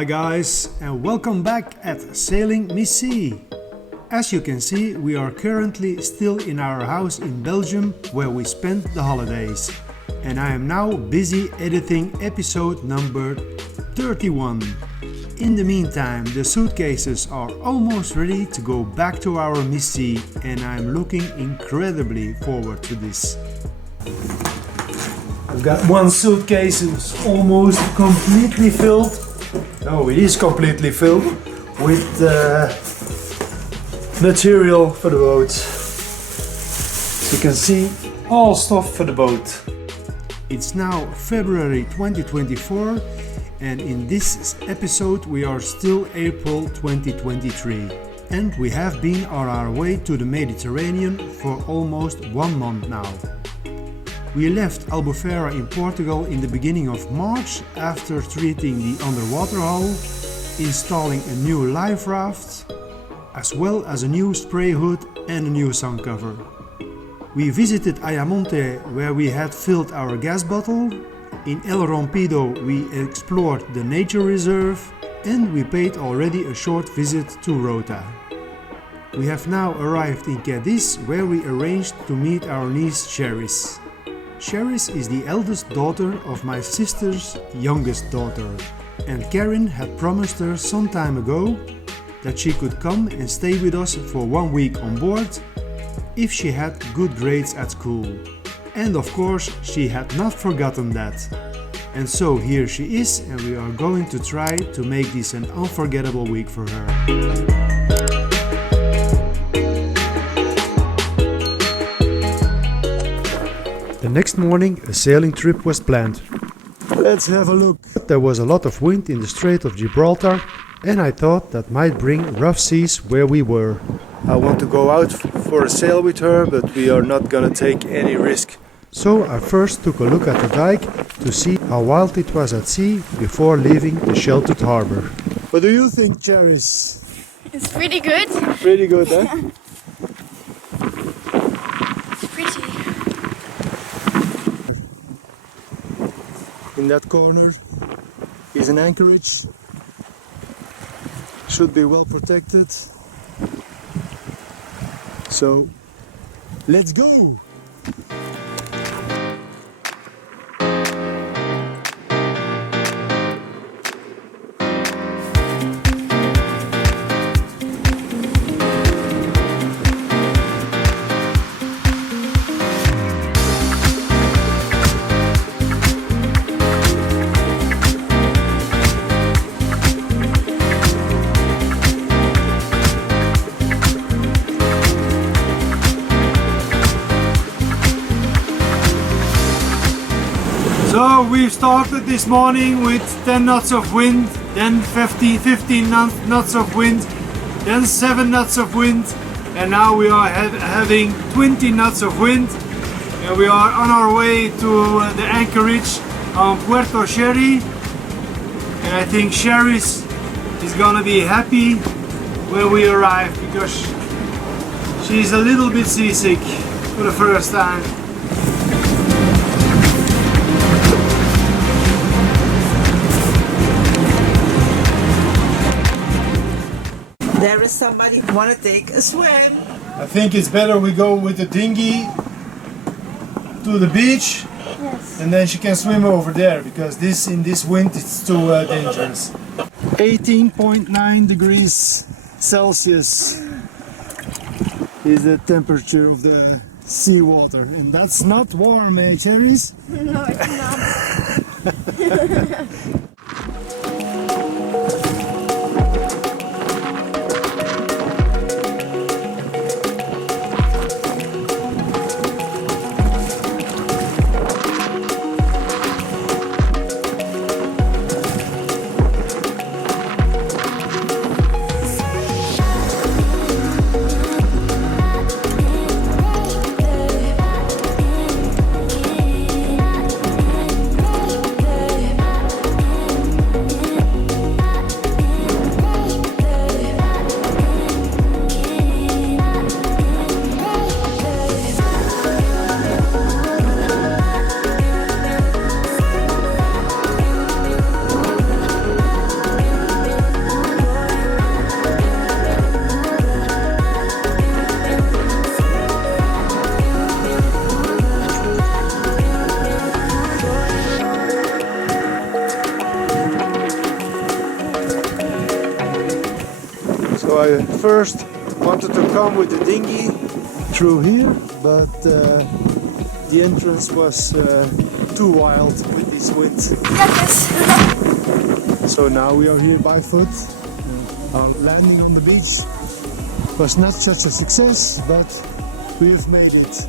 Hi guys, and welcome back at Sailing Miss Sea. As you can see, we are currently still in our house in Belgium where we spent the holidays. And I am now busy editing episode number 31. In the meantime, the suitcases are almost ready to go back to our Miss Sea, and I'm looking incredibly forward to this. I've got one suitcase almost completely filled. No, it is completely filled with material for the boat. As you can see, all stuff for the boat. It's now February 2024, and in this episode we are still April 2023. And we have been on our way to the Mediterranean for almost 1 month now. We left Albufeira in Portugal in the beginning of March after treating the underwater hull, installing a new life raft, as well as a new spray hood and a new sun cover. We visited Ayamonte where we had filled our gas bottle, in El Rompido we explored the nature reserve, and we paid already a short visit to Rota. We have now arrived in Cadiz where we arranged to meet our niece Sharris. Sharris is the eldest daughter of my sister's youngest daughter, and Carine had promised her some time ago that she could come and stay with us for 1 week on board if she had good grades at school. And of course, she had not forgotten that. And so here she is, and we are going to try to make this an unforgettable week for her. The next morning, a sailing trip was planned. Let's have a look. There was a lot of wind in the Strait of Gibraltar, and I thought that might bring rough seas where we were. I want to go out for a sail with her, but we are not gonna take any risk. So I first took a look at the dike to see how wild it was at sea before leaving the sheltered harbor. What do you think, Sharris? It's pretty good. Pretty good, huh? Pretty. In that corner is an anchorage. Should be well protected. So, let's go! So we've started this morning with 10 knots of wind, then 15 knots of wind, then 7 knots of wind, and now we are having 20 knots of wind, and we are on our way to the anchorage on Puerto Sherry, and I think Sharris is gonna be happy when we arrive because she's a little bit seasick for the first time. There is somebody who want to take a swim. I think it's better we go with the dinghy to the beach, Yes. and then she can swim over there because in this wind it's too dangerous. 18.9 degrees Celsius is the temperature of the seawater, and that's not warm, eh, Cherries? No, it's not. I first wanted to come with the dinghy through here, but the entrance was too wild with this wind. So now we are here by foot. Our landing on the beach was not such a success, but we have made it.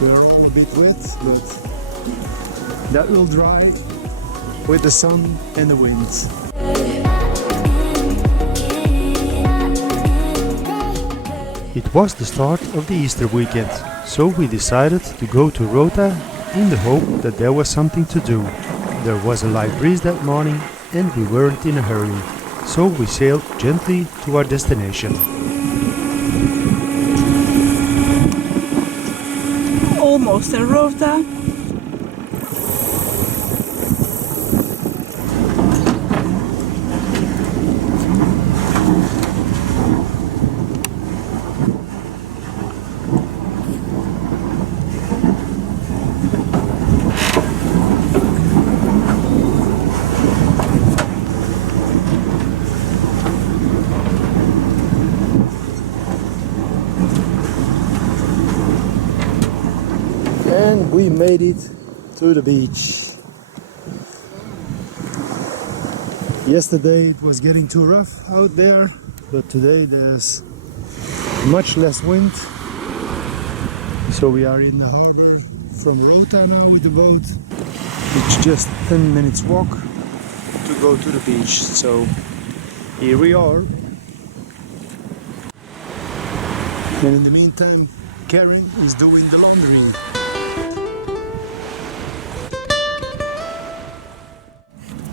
We are all a bit wet, but that will dry with the sun and the wind. It was the start of the Easter weekend, so we decided to go to Rota in the hope that there was something to do. There was a light breeze that morning and we weren't in a hurry, so we sailed gently to our destination. Almost in Rota. And we made it to the beach. Yesterday it was getting too rough out there, but today there's much less wind. So we are in the harbor from Rota now with the boat. It's just 10 minutes walk to go to the beach. So here we are. And in the meantime, Carine is doing the laundering.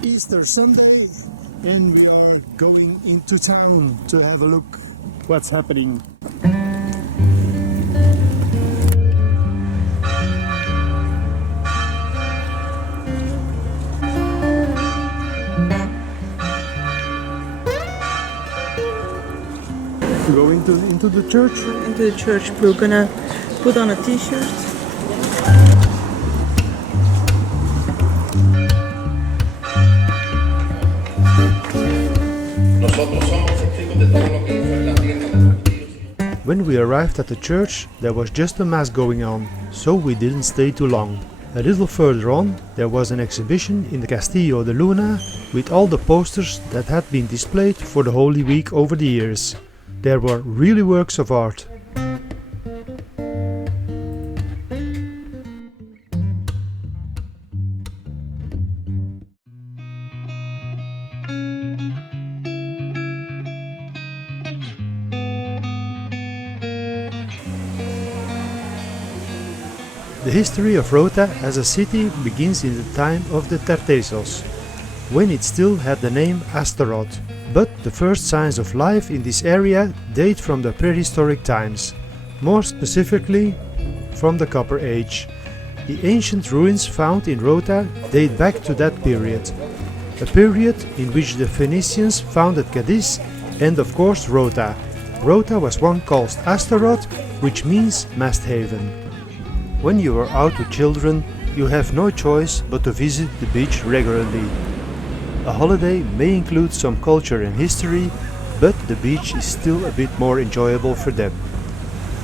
Easter Sunday, and we are going into town to have a look what's happening. Go into the church? Into the church. We're gonna put on a t-shirt. When we arrived at the church, there was just a mass going on, so we didn't stay too long. A little further on, there was an exhibition in the Castillo de Luna with all the posters that had been displayed for the Holy Week over the years. There were really works of art. The history of Rota as a city begins in the time of the Tartessos, when it still had the name Astaroth. But the first signs of life in this area date from the prehistoric times, more specifically from the Copper Age. The ancient ruins found in Rota date back to that period, a period in which the Phoenicians founded Cadiz and of course Rota. Rota was once called Astaroth, which means mast haven. When you are out with children, you have no choice but to visit the beach regularly. A holiday may include some culture and history, but the beach is still a bit more enjoyable for them.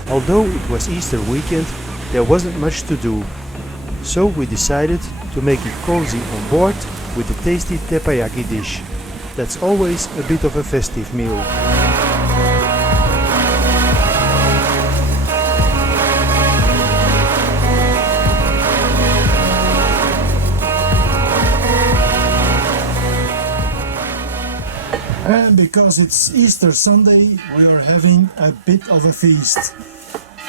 Although it was Easter weekend, there wasn't much to do, so we decided to make it cozy on board with a tasty teppanyaki dish. That's always a bit of a festive meal. And because it's Easter Sunday, we are having a bit of a feast.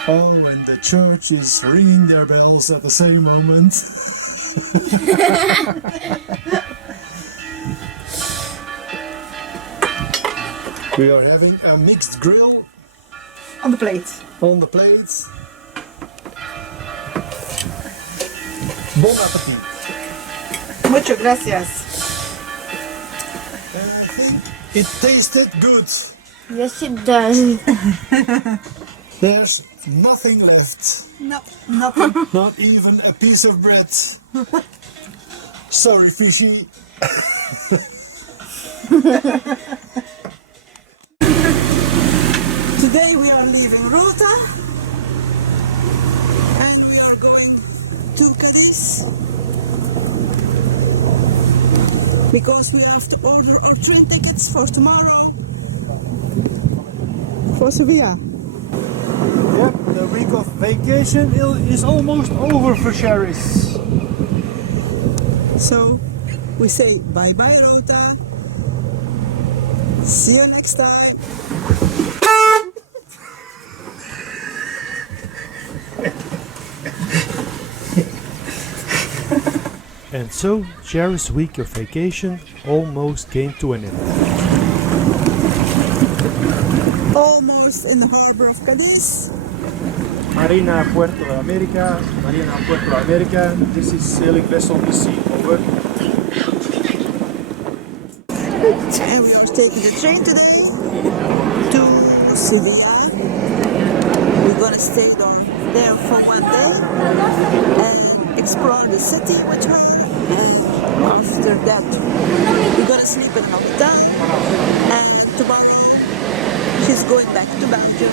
Oh, and the church is ringing their bells at the same moment. We are having a mixed grill On the plate. on the plates. Bon appetit. Muchas gracias. And I think it tasted good. Yes, it does. There's nothing left. No, nothing. Not even a piece of bread. Sorry, fishy. Today we are leaving Rota and we are going to Cadiz because we have to order our train tickets for tomorrow for Sevilla. Yep, the week of vacation is almost over for Sharris. So we say bye bye Rota. See you next time. And so Sharris' week of vacation almost came to an end. Almost in the harbor of Cadiz. Marina Puerto America, this is sailing vessel BC, over. And we are taking the train today to Sevilla. We're gonna stay there for one day and explore the city with her. And after that, we're gonna sleep in a hotel. And tomorrow, she's going back to Belgium.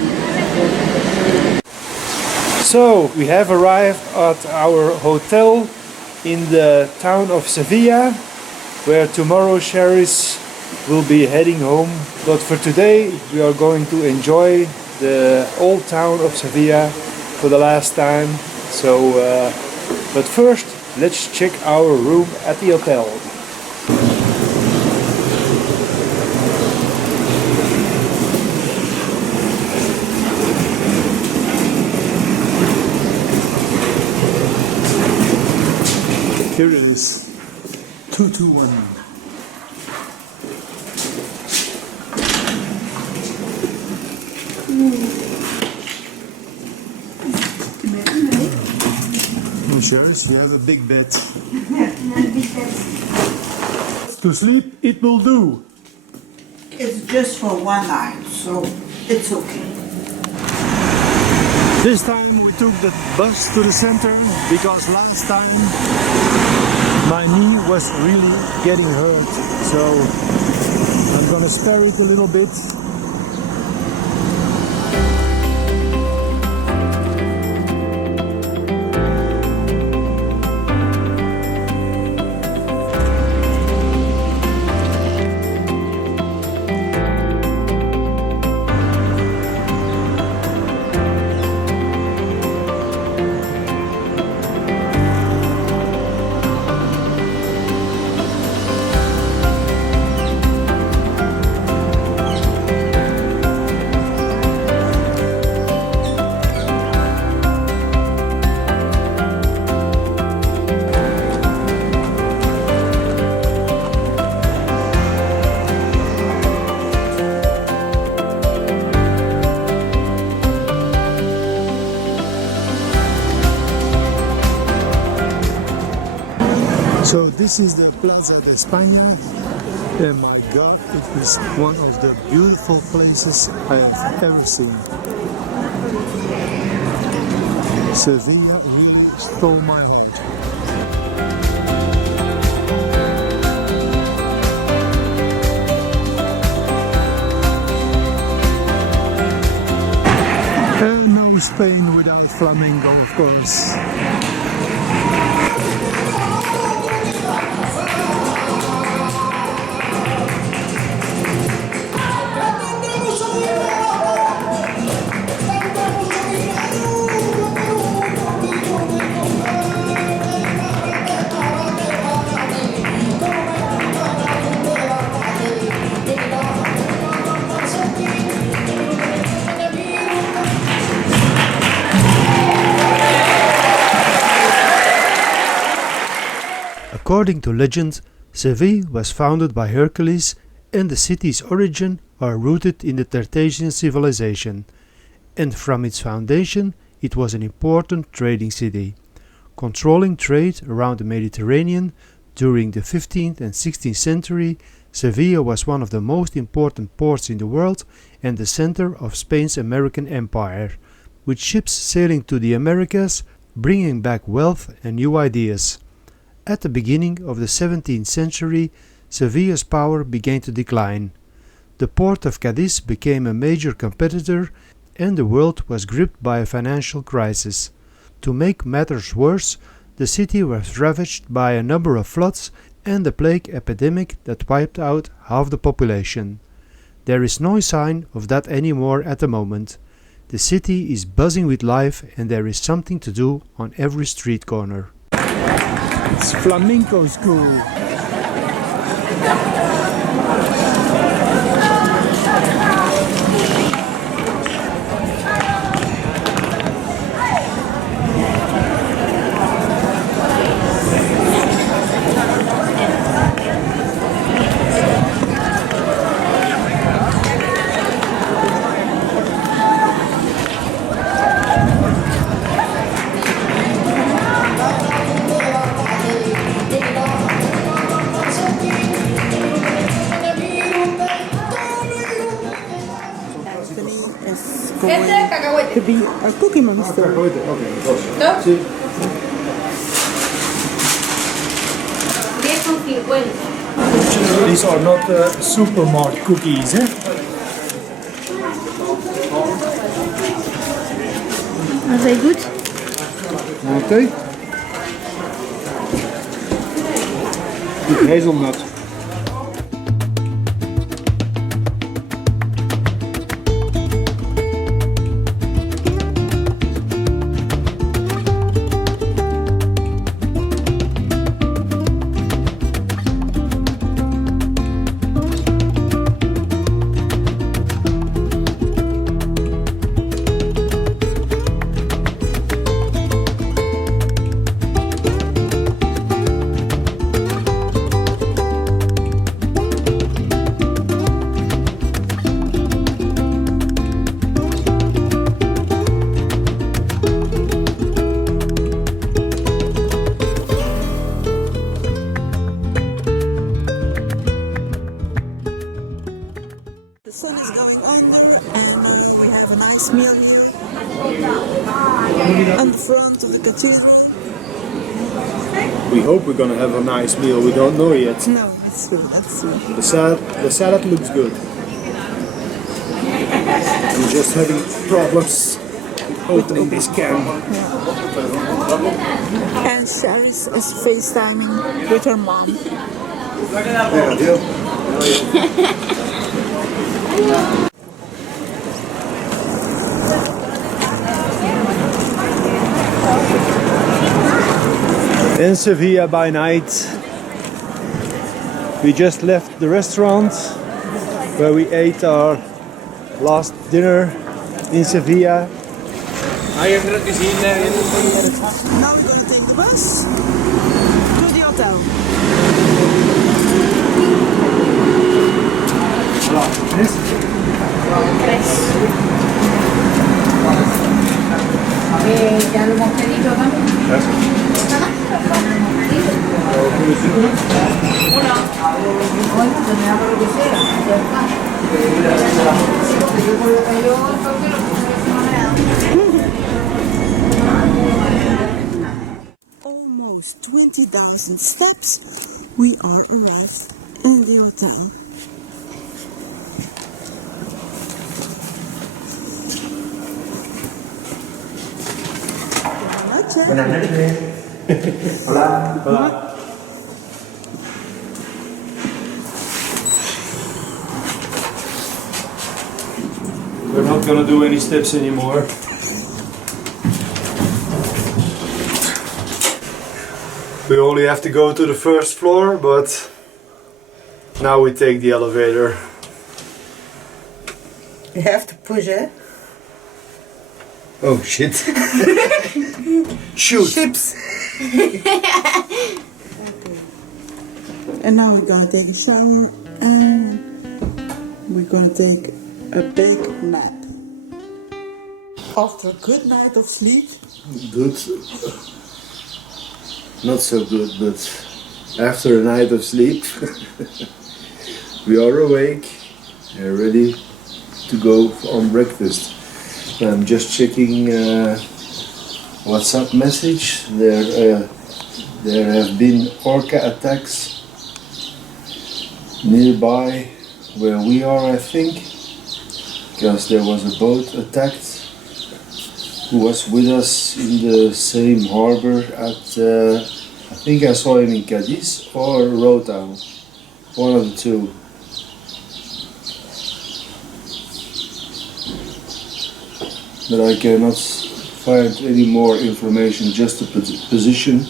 So we have arrived at our hotel in the town of Sevilla, where tomorrow Sharris will be heading home. But for today we are going to enjoy the old town of Sevilla for the last time. So, but first let's check our room at the hotel. Here it is, 221. Oh, Sharris, we have a big bed. To sleep, it will do. It's just for one night, so it's okay. This time we took the bus to the center because last time my knee was really getting hurt, so I'm gonna spare it a little bit. So this is the Plaza de España, and my God, it is one of the beautiful places I have ever seen. Sevilla really stole my heart. And no Spain without flamenco, of course. According to legend, Seville was founded by Hercules, and the city's origin are rooted in the Carthaginian civilization, and from its foundation it was an important trading city. Controlling trade around the Mediterranean during the 15th and 16th century, Seville was one of the most important ports in the world and the center of Spain's American empire, with ships sailing to the Americas, bringing back wealth and new ideas. At the beginning of the 17th century, Sevilla's power began to decline. the port of Cadiz became a major competitor and the world was gripped by a financial crisis. To make matters worse, the city was ravaged by a number of floods and a plague epidemic that wiped out half the population. There is no sign of that anymore at the moment. The city is buzzing with life and there is something to do on every street corner. It's flamenco school. To be a cookie monster. These are not supermarket cookies, eh? Are they good? Okay. With hazelnut. The sun is going under and we have a nice meal here on the front of the cathedral. We hope we're gonna have a nice meal, we don't know yet. No, it's true, that's true. The salad looks good. I'm just having problems opening this can. And Sharris is FaceTiming with her mom. In Sevilla by night. We just left the restaurant where we ate our last dinner in Sevilla. Now we're gonna take the bus to the hotel. Ya lo hemos pedido también. Almost 20,000 steps, we are arrived in the hotel. Buenas noches. Hola. Hola. We're not gonna do any steps anymore. We only have to go to the first floor, but now we take the elevator. You have to push it. Oh shit. Shoot. Chips. And now we're gonna take a shower and we're gonna take a big nap. After a good night of sleep. Good. Not so good, but after a night of sleep, we are awake and ready to go on breakfast. I'm just checking WhatsApp message. There have been orca attacks nearby where we are, I think, because there was a boat attacked who was with us in the same harbor at, I think I saw him in Cadiz or Rota, one of the two. But I cannot find any more information, just the position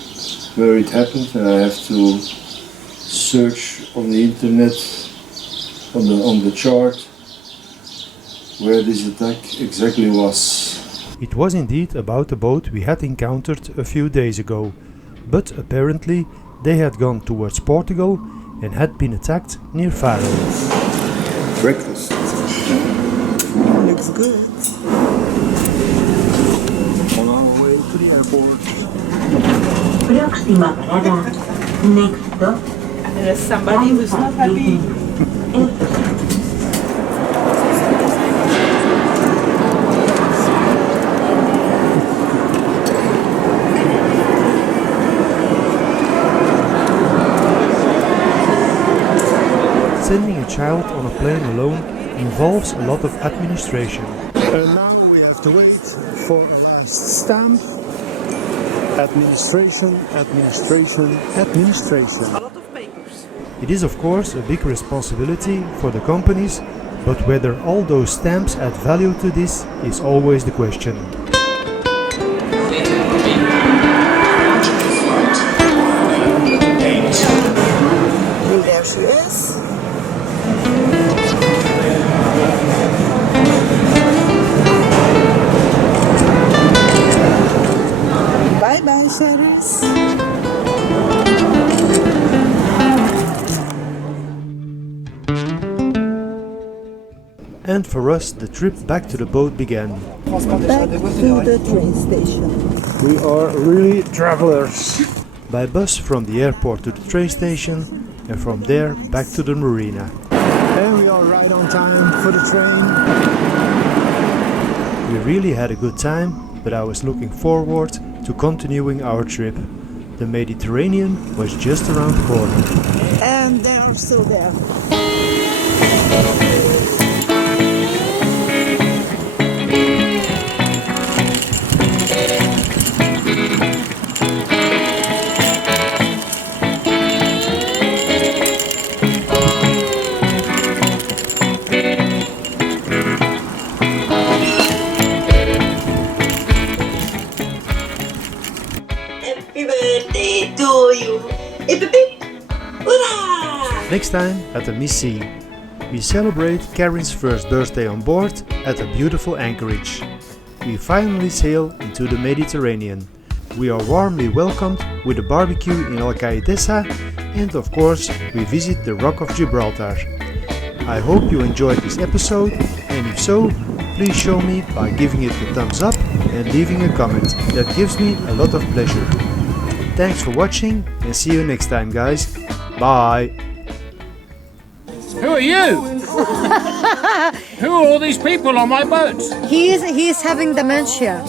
where it happened, and I have to search on the internet, on the chart, where this attack exactly was. It was indeed about the boat we had encountered a few days ago, but apparently they had gone towards Portugal and had been attacked near Faro. Breakfast. Looks good. On our way to the airport. Próxima parada. Next stop. There's somebody who's not happy. Sending a child on a plane alone involves a lot of administration. And now we have to wait for a last stamp. Administration, administration, administration. A lot of papers. It is of course a big responsibility for the companies, but whether all those stamps add value to this is always the question. There she is. Bye bye, Sharris. And for us, the trip back to the boat began. Back to the train station. We are really travelers. By bus from the airport to the train station, and from there back to the marina. And we are right on time for the train. We really had a good time, but I was looking forward to continuing our trip. The Mediterranean was just around the corner. And they are still there. Happy birthday to you. Hip hip hip. Hurrah! Next time at the Missy, we celebrate Carine's first birthday on board at a beautiful anchorage. We finally sail into the Mediterranean. We are warmly welcomed with a barbecue in Alcaidesa, and of course we visit the Rock of Gibraltar. I hope you enjoyed this episode, and if so, please show me by giving it a thumbs up and leaving a comment. That gives me a lot of pleasure. Thanks for watching and see you next time, guys. Bye! Who are you? Who are all these people on my boat? He is having dementia.